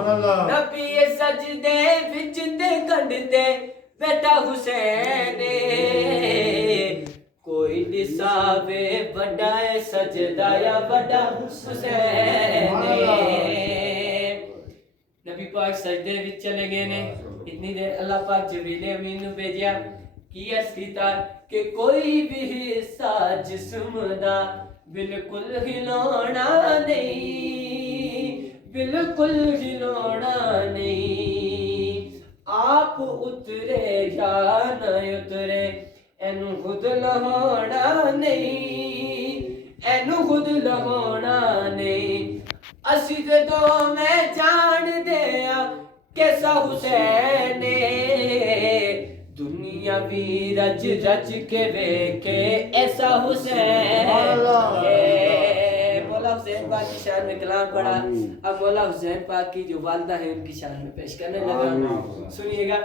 नबी सजदे विच दे कंडते बेटा हुसैन कोई दिसावे बड़ा है सजदा या बड़ा हुसैन नबी पाक सजदे विच चले गए ने इतनी देर अल्लाह पाक जबरील अमीन नु भेजिया की अस्सीता कि कोई भी हिस्सा जिस्म दा बिल्कुल हिलाना नहीं बिल्कुल हिलाना नहीं आप उतरे या न उतरे एनू खुद लहाना नहीं एनू खुद लहाना नहीं असी ते दो मैं जान दे कैसा हुसैन दुनिया भी रज रज के वेखे ऐसा हुसैन मौला हुसैन पाक की शान में कलाम पढ़ा अब मौला हुसैन पाक की जो वालदा है उनकी शान में पेश करने लगा सुनिएगा